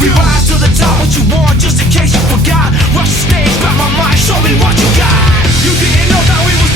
We rise to the top, what you want, just in case you forgot. Rush the stage, grab my mic, show me what you got. You didn't know that we was